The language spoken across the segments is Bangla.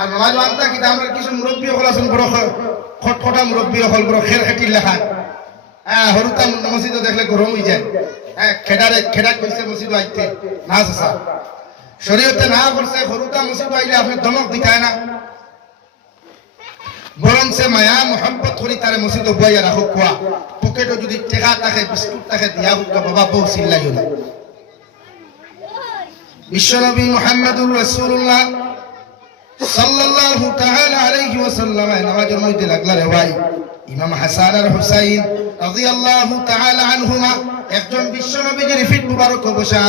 আর নামাজ মানতা কিন্তু আমরা কিছু মুরব্বী হল আছেন বড় খটখটা মুরব্বী হল বড় খের খেটির লেখা হ্যাঁ হরুতা মসজিদ দেখলে গরম হয়ে যায়। হ্যাঁ খেডারে খেডা কইছে মসজিদ আইতে, না আসা শরীয়তে না করছে হরুতা মসজিদ আইলে আপনি দমক দিখায় না। বরং সে মায়া মোহাম্মত করি তারে মসজিদ বইয়া রাখো কোয়া পকেটে যদি টেকা থাকে, বিস্কুট থাকে, দিয়া হোক বাবা বউ চিল্লাইও না বিশ্বনবী মোহাম্মদুর রাসূলুল্লাহ সাল্লাল্লাহু তাআলা আলাইহি ওয়াসাল্লাম নামাজের মধ্যে লাগলা রে ভাই। ইমাম হাসান আর হুসাইন রাদিয়াল্লাহু তাআলা আনহুমা, একজন বিশ্বনবীর ফিট মুবারক বসা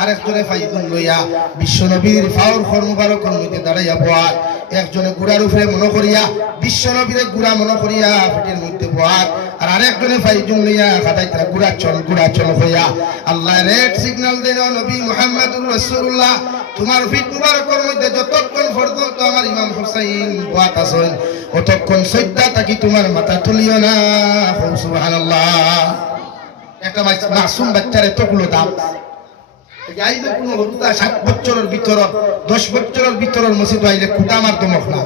আর একজনে ফাইদুন লইয়া, বিশ্বনবীর ফাউর খর মুবারকের মধ্যে দাঁড়াইয়া বয়ার একজনে গুড়ার উপরে মনে করিয়া, বিশ্বনবীরে গুড়া মনে করিয়া ফিটের মধ্যে বয়ার আর আরেকজনে ফাইজুন লইয়া খাতাই তারা গুড়া চল গুড়া চল হইয়া, আল্লাহ রেড সিগন্যাল দেন নবী মুহাম্মদুর রাসূলুল্লাহ তোমার ফিট মুবারকের মধ্যে যতক্ষণ পর্যন্ত আমার ইমাম হুসাইন বাত আছেন অতক্ষণ সজ্জা থাকি তোমার মাথা তুলিও না। সুবহানাল্লাহ। একটা মাস- মাসুম বাচ্চার এতগুলো দাম যে কোনো হত্যা সাত বছরের ভিতর দশ বছরের ভিতরের মসজিদ আইলে খুদা মার দমক না।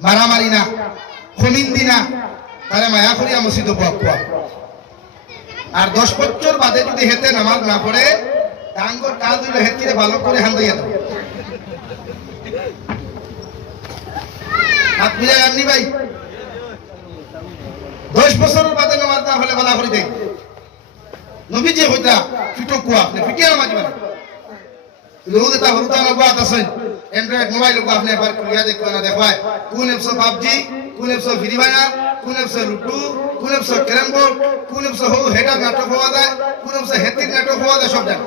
মারামারি না, খমিন্দি না, তারে মায়া করিয়া মসজিদ বুয়া আর দশ বছর বাদে যদি হেতে নামাজ না পড়ে ডাঙ্গর কাজ দিলে হেতিরে ভালো করে হান্দাইয়া দেবে হাত মিলাই আননি ভাই দশ বছরের বাদে নামাজ না হলে ভালো করে দেখ নবী যে হইতা ফিটো কুয়া, আপনি ফিটিয়া নামাজ মানে লোক তা হরুতা না বাত আছে। এন্ড্রয়েড মোবাইল কো আপনি একবার ক্রিয়া দেখো না, দেখবাই। কোন এপস পাবজি, কোন এপস ফ্রি ফায়ার কোন এপস লুডু, কোন এপস ক্যারাম বোর্ড, কোন এপস হেডার নাটক হওয়া যায়, কোন এপস হেতির নাটক হওয়া যায়, সব জানে।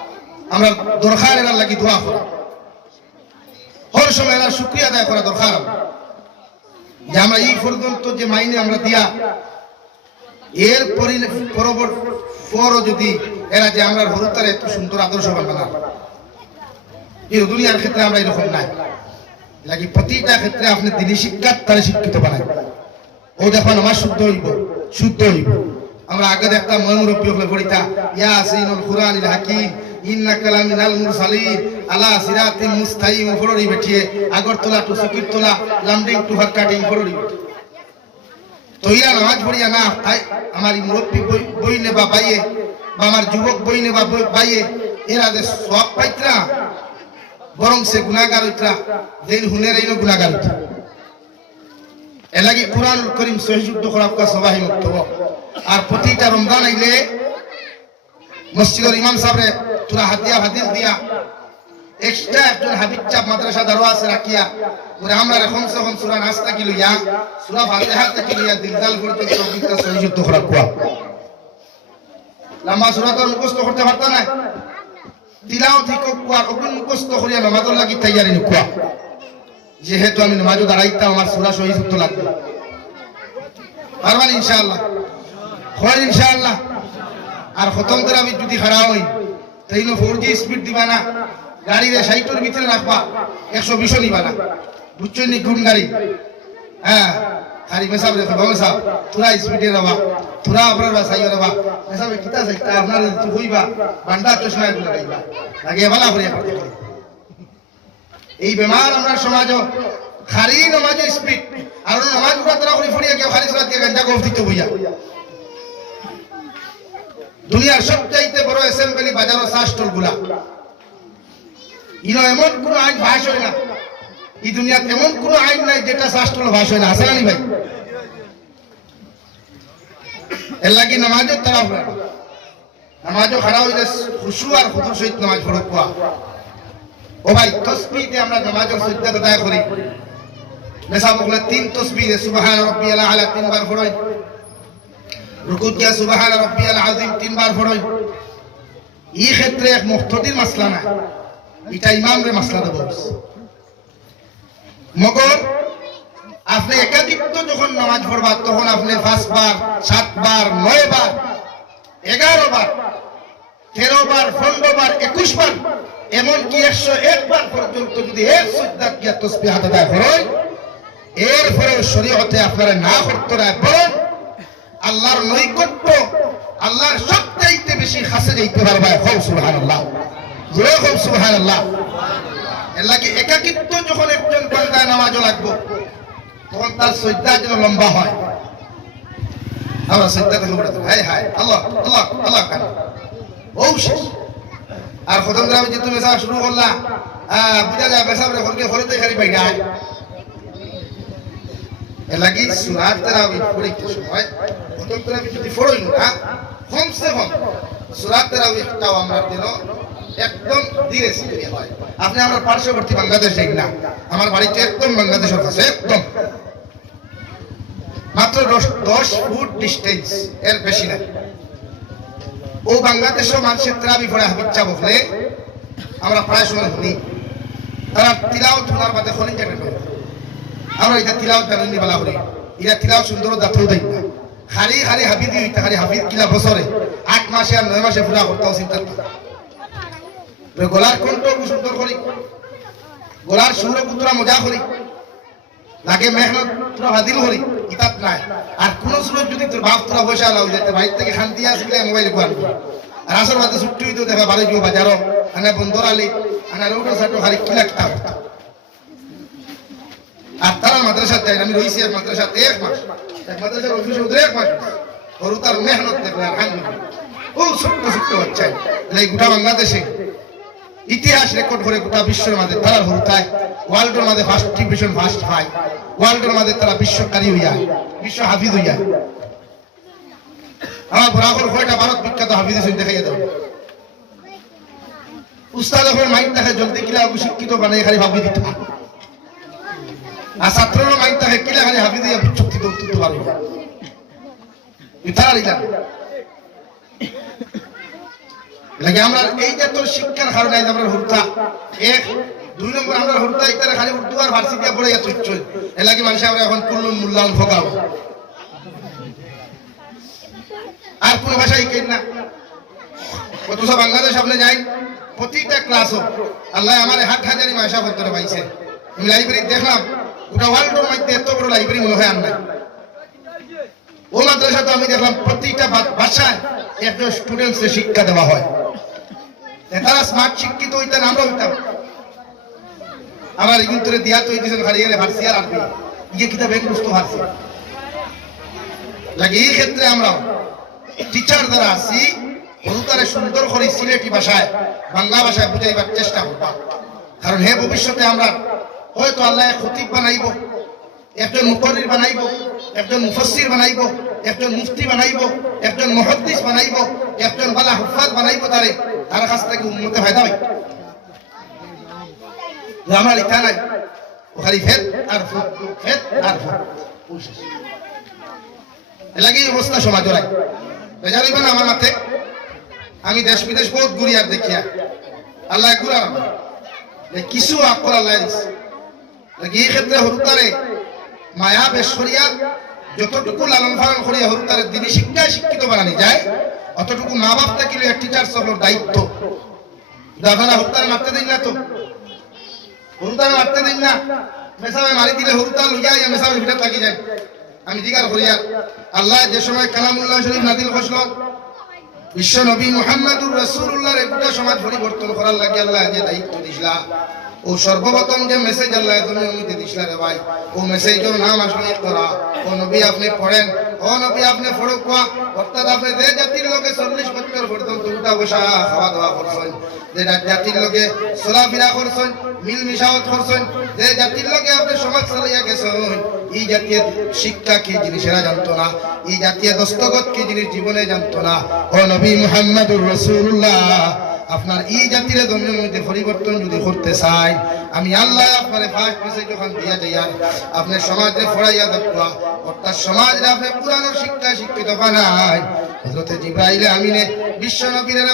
আমরা দরকার এরা লাগি দোয়া করা। হর সময় এরা শুক্রিয়া আদায় করা দরকার। যে আমরা এই পর্যন্ত যে মাইনে আমরা দিয়া, এর পরও যদি এরা যে আমরা হরুতার এত সুন্দর আদর্শ বানানা এই দুনিয়ার ক্ষেত্রে আমরা এরকম নাই। লাগি প্রতিটা ক্ষেত্রে আপনি দিনী শিক্ষার তারা শিক্ষিত বানাই ও দেখুন, আমার শুদ্ধ হইব শুদ্ধ হইব। আমরা আগে দেখতাম ময়মুরব্বী হলে পড়িতা ইয়াসিনুল কুরআনিল হাকিম ইন্না কালামিনাল মুরসালিন, আলা সিরাতিন মুস্তাকিম ফররি বেঠিয়ে, আগরতলা টু সকিরতলা লামডিং টু হাক্কাটিং ফররি তো ইরা নামাজ পড়িয়া না তাই আমার মুরব্বী বই বই নেবা বাইয়ে, বা আমার যুবক বই নেবা বই বাইয়ে, এরা যে সব পাইতরা, বরং সে গুণাগার হইতরা, যেন হুনের এইনো গুণাগার হইতরা। এলাকি কোরআনুল করিম সহিযুদ্ধ করার কা সবাই মুক্ত আর প্রতিটা রমজান আইলে মসজিদের ইমাম সাহেবরে তোরা হাতিয়া হাদিস দিয়া এক্সট্রা একজন হাবিব চাপ মাদ্রাসা আছে রাখিয়া, ওরা আমরা এখন সখন সুরা নাস্তা কি লইয়া সুরা ফাতিহা থেকে লইয়া দিলদাল পর্যন্ত অভিজ্ঞতা সহিযুদ্ধ করার কুয়া। লম্বা সুরা তো মুখস্থ করতে পারতা না তিলাও ঠিক কুয়া অগুন মুখস্থ করিয়া নামাজের লাগি তৈয়ারি কুয়া? যেহেতু আমি নামাজও দাঁড়াইতাম, আমার সুরা সহিযুক্ত লাগবে। পারবেন ইনশাআল্লাহ? হয় ইনশাআল্লাহ। আর খতম করে আমি যদি খাড়া হই তাই ফোর জি স্পিড দিবা না। গাড়িরে সাইটোর ভিতরে রাখবা। একশো বিশও নিবা না। বুঝছ নি গুণ গাড়ি? হ্যাঁ। খালি মেসাব রেখে বা মেসাব তোরা স্পিডে রাবা। তোরা আপনার বা সাইও রাবা। মেসাবে কিতা সাইতা আপনার হইবা বান্ডা চশমায়গুলা গাইবা লাগে ভালা করে এই বেমার আমরা সমাজ খালি নমাজ স্পিড আর নমাজ উড়া তোরা করে ফুড়িয়ে কেউ খালি দিয়ে গাঞ্জা গোফ দিতে বইয়া। দুনিয়ার সবচাইতে বড় অ্যাসেম্বলি বাজারও শাস্ত্রগুলা ইনো এমন কোন আইন ভাস হয় না। এই দুনিয়াতে এমন কোনো আইন নাই যেটা শাস্ত্র ভাষ হয় না। আছে না ভাই? এর লাগি নামাজের তারা না। নামাজও খারাপ হইলে খুশু আর খুদুর সহিত নামাজ পড়ক কোয়া? ও ভাই তসবিতে আমরা নামাজের সজ্জা আদায় করি। নেশা বকলে তিন তসবি সুবহান রাব্বিয়াল আলা তিনবার পড়ই। গিয়া একাধিত্ব যখন নামাজ পড়বা, তখন আপনি পাঁচবার, সাতবার নয় বার এগারো বার তেরো বার পনেরো বার একুশ বার এমনকি একশো একবার পর্যন্ত যদি হাতে দেয় হয় এরপরে শরীয়তে আপনারা না করতে বরং আল্লাহর নৈকট্য, আল্লাহর সবচাইতে বেশি কাছে যাইতে পারবা হৌ সুবহানাল্লাহ। জোরে হৌ সুবহানাল্লাহ। এর লাগে একাকিত্ব যখন একজন বান্দায় নামাজও লাগবো, তখন তার সজ্জা যেন লম্বা হয়। আমরা সজ্জা থেকে বলে হাই হাই আল্লাহ আল্লাহ আল্লাহ কেন? শেষ আর প্রথম গ্রামে যেহেতু মেশা শুরু করলাম বুঝা যায় মেশা বলে ঘরকে খালি পাই এলাকি সুরাত তারাবি পড়িতে সময় প্রথম তারাবি যদি পড়ই না, কমসে কম সুরাত তারাবি একটাও আমরা দিন একদম ধীরে ধীরে হয়। আপনি আমার পার্শ্ববর্তী বাংলাদেশ না, আমার বাড়িতে একদম বাংলাদেশ আছে একদম। মাত্র দশ- ফুট ডিস্টেন্স এর বেশি নাই ও বাংলাদেশও মানুষের ত্রাবি পড়ে হাবিচ্ছা বলে আমরা প্রায় সময় শুনি। তারা তিলাও তোলার বাদে খনিন আমরা এটা তিলাও জানি বলা করি এটা তিলাও সুন্দর দাঁতও দেই। না খালি খালি হাবিদি হইতে খালি হাবিদ কিলা বছরে। আট মাসে আর নয় মাসে পুরা করতেও চিন্তা গলার কণ্ঠ সুন্দর করি গলার সুর পুত্রা মজা করি লাগে মেহনত তোরা বাদিল করি ইতাত নাই। আর কোন সুরত যদি তোর বাপ তোরা বসে আলাও যেতে বাইর থেকে শান্তি আসলে মোবাইল কোয়াল আর আসর বাদে ছুটি হইতো দেখা বাড়ি গিয়ে বাজারও আনা বন্দর আলি, আনা রোডো সাটো খালি কিলা কিতাব আর তারা মাদ্রাসাত যায় আমি রইছি এক মাদ্রাসাতে এক মাস। এক মাদ্রাসার অফিস ওদের এক মাস। ওর তার মেহনত দেখবে এই গোটা বাংলাদেশে ইতিহাস রেকর্ড করে গোটা বিশ্বের মাঝে তারা হরতায় ওয়ার্ল্ডের মাঝে ফার্স্ট ডিভিশন ফার্স্ট পায় ওয়ার্ল্ডের মাঝে তারা বিশ্বকারী হইয়া, বিশ্ব হাফিজ হইয়া। আমার বরাবর কয়টা? ভারত বিখ্যাত হাফিজ হিসেবে দেখাইয়া দেব উস্তাদ মাইন্ড দেখে জলদি কিলা শিক্ষিত বানাই খালি ভাবি দিতে আর ছাত্ররা মাইন্ড দেখে কিলা খালি হাফিজ হইয়া চুক্তি করতে পারবে। তারা জানে লাগে আমরা এই যে তোর শিক্ষার কারণে আমরা হুরতা। এক, দুই নম্বর আমরা হুরতা, ইতারে খালি উর্দু আর ফার্সি দিয়ে পড়ে যাচ্ছে চল এ লাগে মানুষ আমরা এখন কুল্লুন মূল্যায়ন ফোকাও আর কোন ভাষা শিখেন না? অথচ বাংলাদেশ আপনি যাই, প্রতিটা ক্লাস হোক, আল্লাহ আমার হাট হাজারি ভাষা বলতে পাইছে। আমি লাইব্রেরি দেখলাম ওটা ওয়ার্ল্ডের মধ্যে এত বড় লাইব্রেরি মনে হয় আর নাই। ও মাদ্রাসা আমি দেখলাম প্রতিটা ভাষায় একজন স্টুডেন্টসে শিক্ষা দেওয়া হয়। তারা স্মার্ট শিক্ষিত হইতেন আমরা হইতাম। আমার তোরে দিয়া তো হইতেছেন খালি এলে আর আরবি। ইয়ে কিতাব এক বুঝতে পারছি লাগে এই ক্ষেত্রে আমরা টিচার যারা আছি হরুতারে সুন্দর করে সিলেটি ভাষায়, বাংলা ভাষায় বুঝাইবার চেষ্টা করবা। কারণ হে ভবিষ্যতে আমরা হয়তো আল্লাহ খতিব বানাইব, একজন মুকরির বানাইব, একজন মুফসির বানাইব, একজন মুফতি বানাইব, একজন মুহাদ্দিস বানাইব, একজন বালা হুফাজ বানাইব তারে, তার কাছ থেকে উন্নতি ফায়দা হয়। আমার ইচ্ছা নাই। খালি আর আর অবস্থা সমাজ ওরাই। বেজারিবেন আমার মাথে আমি দেশ বিদেশ বহুত ঘুরি আর দেখিয়া। আল্লাহ আমার কিছু আকল আল্লাহ লাগি এই মায়া যতটুকু লালন পালন শিক্ষিত যায়, অতটুকু মা বাপ থাকিলে দায়িত্ব। না তো। না। দিলে লাগি যায়। আমি আল্লাহ যে সময় কালামুল্লাহ শরীফ নাদিল করছিল, বিশ্ব নবী মুহাম্মদুর রাসূলুল্লাহর একটা সমাজ পরিবর্তন করার লাগে আল্লাহ যে দায়িত্ব দিছিলা। ও সর্বপ্রথম যে মেসেজ আল্লাহ তুমি উম্মতে দিছিলা রে ভাই। ও মেসেজের নাম আসলে করা ও নবী আপনি পড়েন। ও নবী আপনি ফড়ক কোয়া অর্থাৎ আপনি যে জাতির লোকে চল্লিশ বছর পর্যন্ত উঠা বসা খাওয়া দাওয়া করছেন, যে জাতির লোকে চলাফেরা করছেন মিল মিশাওয়াত করছেন, যে জাতির লোকে আপনি সমাজ চালাইয়া গেছেন, এই জাতীয় শিক্ষা কি জিনিস এরা জানতো না? এই জাতীয় দস্তগত কি জিনিস জীবনে জানতো না? ও নবী মুহাম্মদুর রাসূলুল্লাহ। আপনার এই জাতির ধর্মের মধ্যে পরিবর্তন যদি করতে চাই আমি আল্লাহ আপনার ফার্স্ট মেসেজ যখন দিয়া যাইয়া আপনি সমাজে ফড়াইয়া দেখবা অর্থাৎ সমাজে আপনি পুরানো শিক্ষায় শিক্ষিত বানাই বিশ্ব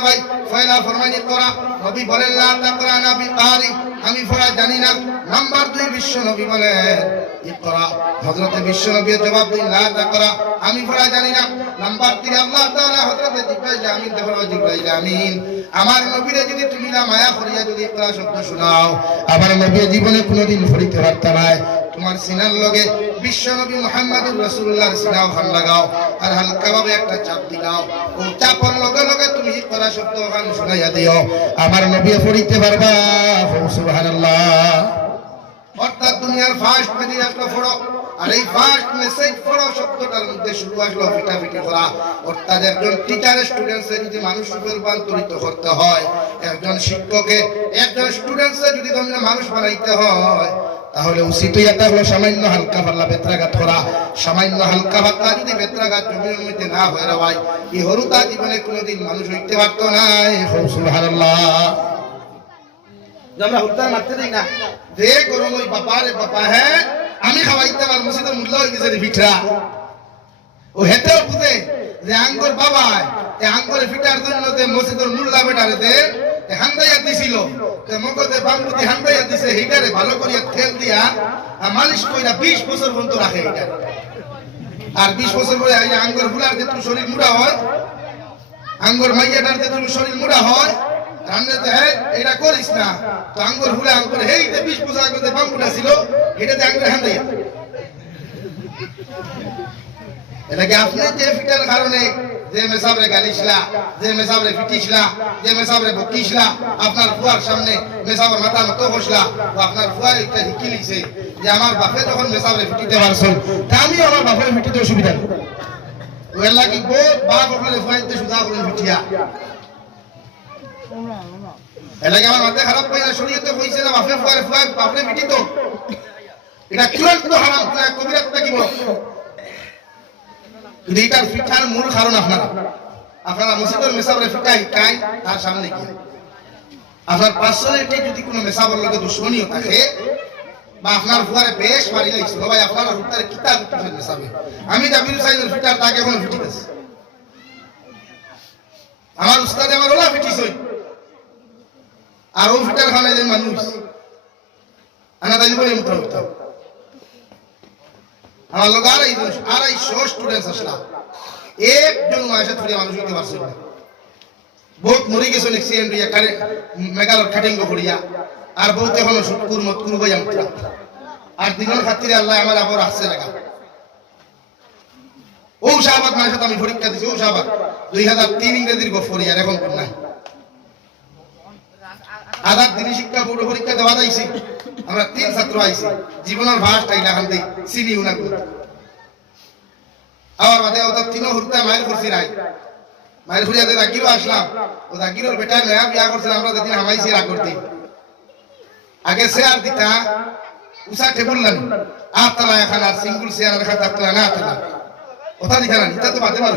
ভাই, ফয়লা করা বলেন কারি আমি ফড়া জানি না। নাম্বার দুই বিশ্ব নবী জবাব দিন, লা তাকরা আমি ফড়া জানি না। নাম্বার তিন, আল্লাহ তাআলা হযরতে জিব্রাইল আমিন আমিন। আমার নবীরে যদি তুমি না মায়া করিয়া যদি ইকরা শব্দ শোনাও, আমার নবী জীবনে কোনোদিন ফরিতে পারতা নাই। তোমার সিনার লগে বিশ্ব নবী মুহাম্মদুর রাসূলুল্লাহর সিনাও খান লাগাও, আর হালকা ভাবে একটা চাপ দিলাও। ও চাপর লগে লগে তুমি ইকরা শব্দ খান শোনাইয়া দিও। আমার নবী ফরিতে পারবা সুবহানাল্লাহ। অর্থাৎ দুনিয়ার ফার্স্ট মেসেজ আসলো ফড়ো আর এই ফার্স্ট মেসেজ ফড়ো শব্দটার মধ্যে শুরু আসলো ফিটাফিটি করা। অর্থাৎ একজন টিচার স্টুডেন্টসে যদি মানুষ রূপে রূপান্তরিত করতে হয় একজন শিক্ষকে একজন স্টুডেন্টসে যদি তোমরা মানুষ বানাইতে হয় তাহলে উচিতই একটা হলো সামান্য হালকা পাতলা বেত্রাঘাত করা। সামান্য হালকা পাতলা যদি বেত্রাঘাত জমির মধ্যে না হয়ে রওয়ায় এই হরুতা জীবনে কোনোদিন মানুষ হইতে পারতো না। সুবহানাল্লাহ। যে আমরা হুলতার মারতে দেই না। দে গরম ওই বাবা রে বাবা হ্যাঁ আমি খাওয়াইতে পার মসজিদের মূল্য হয়ে গেছে রে পিঠা। ও হেতেও বুঝে যে আঙ্গর বাবা এ আঙ্গরে ফিটার জন্য যে মসজিদের মূল্যা বেটারে দে হান্দাইয়া দিছিল। হান্দাইয়া দিছে ভালো করিয়া দিয়া মালিশ কইরা 20 বছর পর্যন্ত আর 20 বছর পরে এই আঙ্গর মুড়া হয়, আঙ্গর মাইয়াটার যে তোর শরীর মুড়া হয় হ্যাঁ আপনার ফুয়ার সামনে মেসাবর মাথা মতো বসলা ও আপনার ফুয়া এটা হিকি লিছে যে আমার বাপে যখন মেসাবরে ফিটিতে পারছেন, তা আমি আমার বাপের ফিটিতে অসুবিধা নেই। ও এর লাগি বহুত বাপ ফুয়াইতে সুদা করে এটাকে আমার মাথায় খারাপ পাই না ফুয়ারে ফুয়া বাপরে এটা কিমান তো হারাম, এটা কবিরাতটা কি বল কিন্তু এটার মূল কারণ আপনারা। আপনারা মসজিদের মেসাবরে ফিটা হিকাই তার সামনে গিয়ে। আপনার যদি কোনো মেসাবর লোকে দুশ্মনীয় থাকে, বা আপনার ফুয়ারে বেশ মারি লাগছিল ভাই আপনার উঠেছেন মেসাবে আমি জাবির সাইদের ফিটার তাকে এখনও ফিটিতেছে। আমার উস্তাদে আমার ওলা ফিটিস ফিটিছ। আর ও ফিটার খানে যে মানুষ আনা তাই বলে মুখ উঠতাম আমার লোক আড়াই আড়াইশো স্টুডেন্টস আসলাম একজন মাসে থুড়ে মানুষ হইতে পারছিল না। বহুত মরি গেছে অ্যাক্সিডেন্ট হইয়া কারে মেগালোর কাটিং করিয়া। আর বহুত এখনও সুটকুর মতকুর বইয়া মুখরা আর দিনের খাতিরে আল্লাহ আমার আবার আসছে লাগা ও শাহবাগ মায়ের সাথে আমি পরীক্ষা দিছি, ও শাহবাগ। দুই হাজার তিন ইংরেজির গফরি আর এখন নাই। আধার দিনী শিক্ষা বোর্ড পরীক্ষা দেওয়া যাইছে। আমরা তিন ছাত্র আইছি। জীবনের ভাষটা ইলাকান দেই চিনি উনা গুলো আবার বাদে ওটা তিনও হুরতা মায়ের করছি নাই। মায়ের ফুরিয়াতে জাকিরও আসলাম, ও জাকিরের বেটা নয়া বিয়া করছিল আমরা যেদিন হামাইছি রাগ করতে। আগে চেয়ার দিতা উষা টেবুল লানি আটতলা এখন আর সিঙ্গুল চেয়ার রেখা আটতলা না আটতলা ওটা দিখা না এটা তো বাদে বার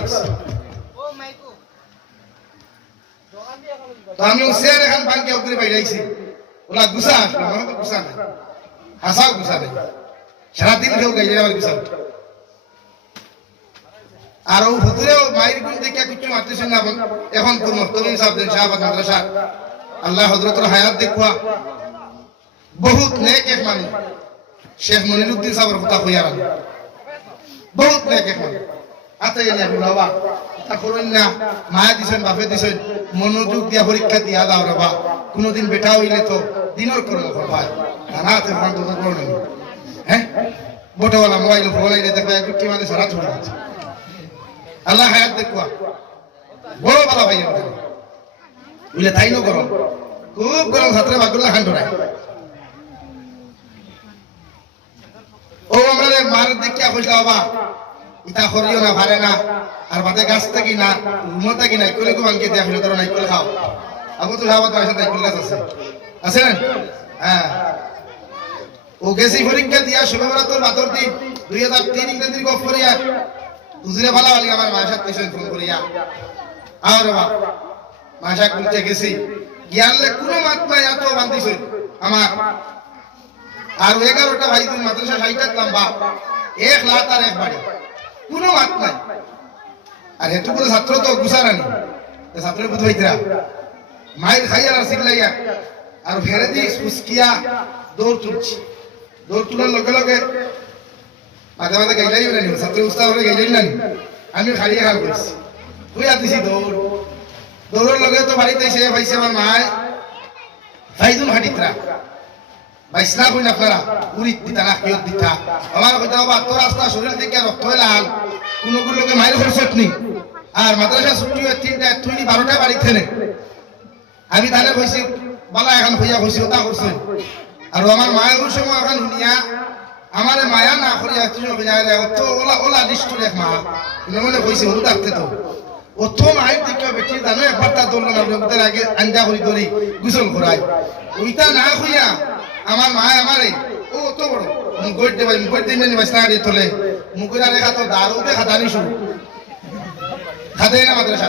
তো আমি চেয়ার এখন ভাঙ্গে উপরে বাইরাইছি ওলা গুসা আসলো আমার তো গুসা নাই। হাসাও গুসা নাই। সারাদিন কেউ গাইলে আমার গুসা আর ও হুজুরেও মায়ের গুণ দেখে কিছু মারতেছেন না এখন কোন মহতমিন সাহেব শাহবাগ মাদ্রাসা। আল্লাহ হজরতের হায়াত দেখুয়া। বহুত নেক এক মানুষ। শেখ মনিরুদ্দিন সাহেবের কথা হইয়া বহুত নেক এক মানুষ। আতে এনে এখন করুন না, মায়া দিছেন বাপে দিছেন মনোযোগ দিয়া পরীক্ষা দিয়া দাও রে বা কোনোদিন বেটা হইলে তো দিনের কর্ম করবা না হাতে ফান তো করো না হ্যাঁ বোটওয়ালা মোবাইল ফোন আইলে দেখবা একটু কি মানে সারা ছড়া আছে। আল্লাহ হায়াত দেখুয়া বড় বালা ভাই বুঝলে তাই নো গরম খুব গরম ছাত্রে বাগুল্লা খান ধরায় ও আমরা মার দেখিয়া কইলা বাবা। ইটা করিও না পারে না। আর বাদে গাছ থাকি না রুমো থাকি না, ইকুলে কো ভাঙ্গি দিয়া ধরো না, ইকুলে খাও। আবু তো খাওয়া তো আছে ইকুল গাছ আছে। আছে? না হ্যাঁ। ও গেছি পরীক্ষা দিয়া শুভে তোর বাতর দিন, দুই হাজার তিন ইংরেজির করিয়া হুজুরে ভালো আলি আমার মায়ের সাথে ফোন করিয়া। আর বাবা মাসা কুলতে গেছি। গিয়ালে কোনো মাত নাই, এত বান্ধিছ আমার। আর এগারোটা ভাই তুমি মাদ্রাসা সাইটা লম্বা এক লাখ আর এক বাড়ি। কোনো মাত নাই। আর হেতু করে ছাত্র তো গুছারানি ছাত্রের বুধ হইতরা মাইর খাইয়া আর সিগলাইয়া আর ফেরে দি সুস্কিয়া দৌড় তুলছি। দৌড় তোলার লগে লগে মাঝে মাঝে গাইলাই না ছাত্র উস্তাদ হলে গাইলাই না আমি খাড়িয়ে খাল করছি হইয়া দিছি দৌড় দৌড়ের লগে তো বাড়িতে এসে পাইছে আমার মায়। ফাইদুল হাটিতরা বাইসনা কই না আপনারা উড়িত দিতা না কিয়ত দিতা। আমার কইতা বাবা তোর রাস্তা শরীর থেকে রক্ত হয়ে লাল। কোন কোন লোকে মাইল খরচত নি আর মাদ্রাসা ছুটি হয়ে তিনটা তুই বারোটা বাড়িতে নে আমি তাহলে কইছি, বালা এখন হইয়া কইছি ওটা করছে। আর আমার মায়ের সময় এখন শুনিয়া, আমার মায়া না করিয়া তুই যায় রে তো ওলা ওলা লিস্ট রেখ মা। মনে কইছি হলু ডাকতে তো। অত মায়ের দিকে বেটি, জানো, একবার তার দৌড় না ওদের আগে আঞ্জা করি ধরি, গুসল করাই ওইটা না হইয়া আমার মা আমারে, ও অত বড় মুগর দেবাই মুগর দিন নি বাসনা দিয়ে তোলে। মুগর আরে খাতো দারুতে খাতানি শুরু। খাতে না মাদ্রাসা।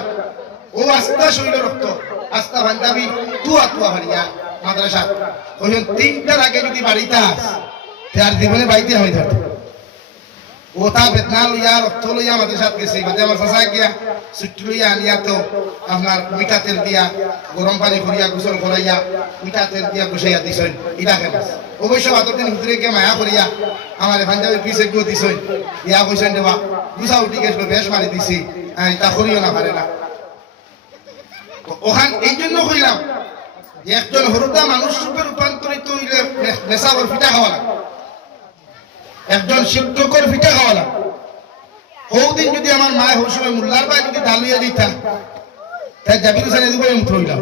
ও আস্তা শৈল রক্ত, আস্তা ভান্ডাবি তুয়া তুয়া হারিয়া মাদ্রাসা। ওই তিনটার আগে যদি বাড়িতে আস, তার জীবনে বাড়িতে হয়ে থাকতো ওটা বেদনা লইয়া, রক্ত লইয়া আমাদের সাথে গেছে। বাদে আমার চাষা গিয়া ছুটি লইয়া আনিয়া তো আপনার মিঠা তেল দিয়া, গরম পানি করিয়া গোসল করাইয়া মিঠা তেল দিয়া গুছাইয়া দিছেন। ইটা খেলা অবশ্য বাতর দিন ভিতরে গিয়ে মায়া করিয়া আমার পাঞ্জাবি পিছে গিয়ে দিছেন ইয়া কইছেন দেবা গুছা উঠি গেছিল বেশ মারি দিছি। ইটা করিও না, পারে না। ওখান এই জন্য কইলাম, একজন হরুদা মানুষ রূপে রূপান্তরিত হইলে নেশাবর ফিটা খাওয়া লাগে। একজন শিক্ষকের পিঠা খাওয়ালাম ওদিন যদি আমার মায় হোর সময় মোল্লার ভাই যদি ডালুইয়া দিতা তাই জাবির হোসেন এদিকে থইলাম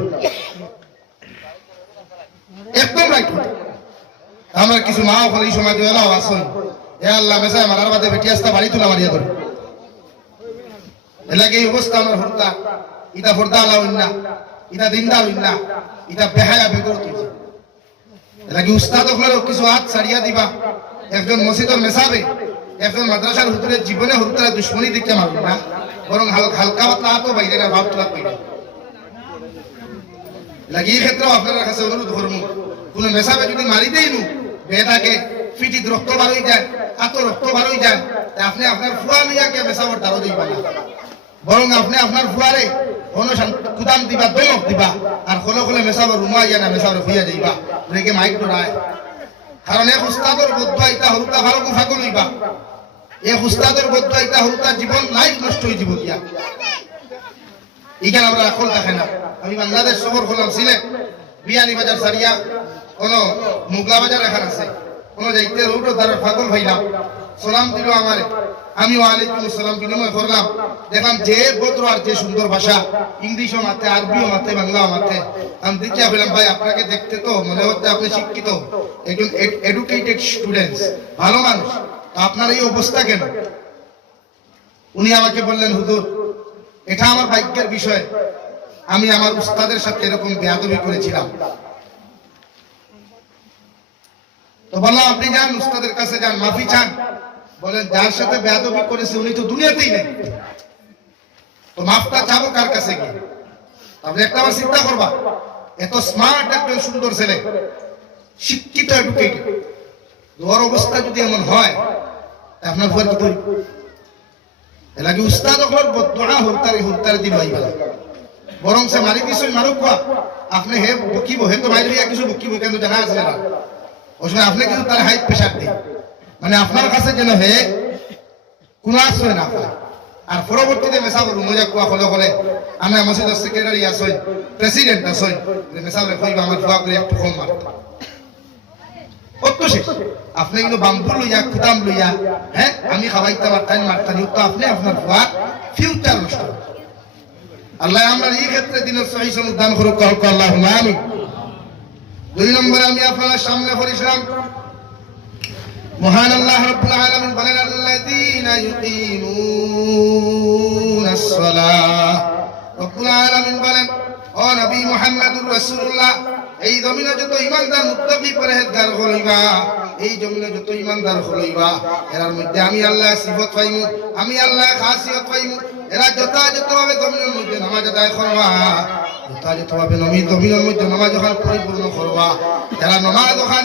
একদম রাইট আমার কিছু মা ওখানে এই সময় এলাও আসুন এ আল্লাহ মেসায় মারার বাদে বেটি আসতা বাড়ি তুলা মারিয়া ধরে। এলাকে এই অবস্থা আমার হরতা। ইটা ফর্দা আলা হইনা ইটা দিনদার হইনা ইটা বেহায়া বেগর তুইছে এলাকে উস্তাদ ওখানে কিছু হাত ছাড়িয়া দিবা। একজন মসজিদের মেসাবে, একজন মাদ্রাসার হুতুরে জীবনে হুতুরা দুশ্মনী দিকে মারবে না। বরং হালকা পাতলা তো বাইরে না, ভাব তোলা বাইরে। লাগি এই ক্ষেত্রেও আপনার কাছে অনুরোধ করব, কোন মেসাবে যদি মারি দেই নু বেটাকে ফিটিত রক্ত বার হয়ে যায় এত রক্ত বার হয়ে যায় আপনি আপনার ফুয়া লইয়াকে মেসাবর দ্বারও দিবা বরং আপনি আপনার ফুয়ারে দিবা দমক দিবা, আর খোলে খোলে মেসাবর রুমাইয়া না মেসাবর ফুয়া দিবা। রেগে মাইক ডরায় কারণ এক উস্তাদর বদ্ধ ইতা হরুতা ভালো লইবা এক উস্তাদর বদ্ধ ইতা হরুতা জীবন লাইফ নষ্ট হয়ে যাব দিয়া। এখানে আমরা রাখল থাকে না। আমি বাংলাদেশ শহর হলাম, সিলেট বিয়ানি বাজার সারিয়া। কোন মুগলা বাজার এখানে আছে। কোন যাইতে রোড দ্বারা ফাগল ভাইলাম সালাম দিল আমারে। আমি ওয়ালাইকুম আসসালাম বিনিময় করলাম। দেখলাম যে ভদ্র আর যে সুন্দর ভাষা, ইংলিশও মাতে, আরবিও মাতে, বাংলাও মাতে। আমি দেখিয়া বললাম ভাই, আপনাকে দেখতে তো মনে হচ্ছে আপনি শিক্ষিত। একজন এডুকেটেড স্টুডেন্টস ভালো মানুষ। আপনার এই অবস্থা কেন? উনি আমাকে বললেন, হুজুর, এটা আমার ভাগ্যের বিষয়। আমি আমার উস্তাদের সাথে এরকম বেয়াদবি করেছিলাম। তো বললাম, আপনি যান, উস্তাদের কাছে যান, মাফি চান। বলেন, যার সাথে বেয়াদবি করেছে, উনি তো দুনিয়াতেই নেই। তো মাফটা চাবো কার কাছে গিয়ে? তাহলে একটা আমার চিন্তা করবা, এত স্মার্ট একজন সুন্দর ছেলে, শিক্ষিত ওর অবস্থা যদি এমন হয় আপনার ঘর কি এলাকি উস্তাদ ওর বদুয়া হরতারে হরতারে দিল এই বেলা বরং সে মারি দিছ, মারুক আপনি হে বকিব, হে তো মারি কিছু বকিব কিন্তু জানা আছে না? ওই সময় আপনি কিন্তু তার হাইট প্রেশার দিন। মানে আপনার কাছে যেন হে, কোনো আশ্রয় না পায়। আর পরবর্তীতে মেসাব রুমজা কোয়া হলে হলে আমি মসজিদের সেক্রেটারি আসই প্রেসিডেন্ট আসই মেসাবরে কইবা, আমার দোয়া করে একটু কম মারতে কত শেষ আপনি কিন্তু বাম্পুর লইয়া, খুদাম লইয়া হ্যাঁ আমি খাওয়াইতে পারতাম মারতাম তো আপনি আপনার ফুয়ার ফিউচার নষ্ট। আল্লাহ আমরা এই ক্ষেত্রে দিনের সহি সমুদান করুক আল্লাহ আমি দুই নম্বরে আমি আপনার সামনে পড়েছিলাম। মহান আল্লাহ রাব্বুল আলামিন বলেন, আল্লাযীনা ইউকিনুনাস সালাহ রাব্বুল আলামিন বলেন, ও নবী মুহাম্মদুর রাসূলুল্লাহ, এই জমিনে যত ইমানদার মুত্তাকি পরহেজগার হইবা, এই জমিনে যত ইমানদার হইবা, এরার মধ্যে আমি আল্লাহ সিফত পাইম, আমি আল্লাহ খাসিয়ত পাইমু, এরা যথাযথভাবে জমিনের মধ্যে নামাজ আদায় করবা। যথাযথভাবে নবী জমিনের মধ্যে নামাজ ওখান পরিপূর্ণ করবা। যারা নমাজ ওখান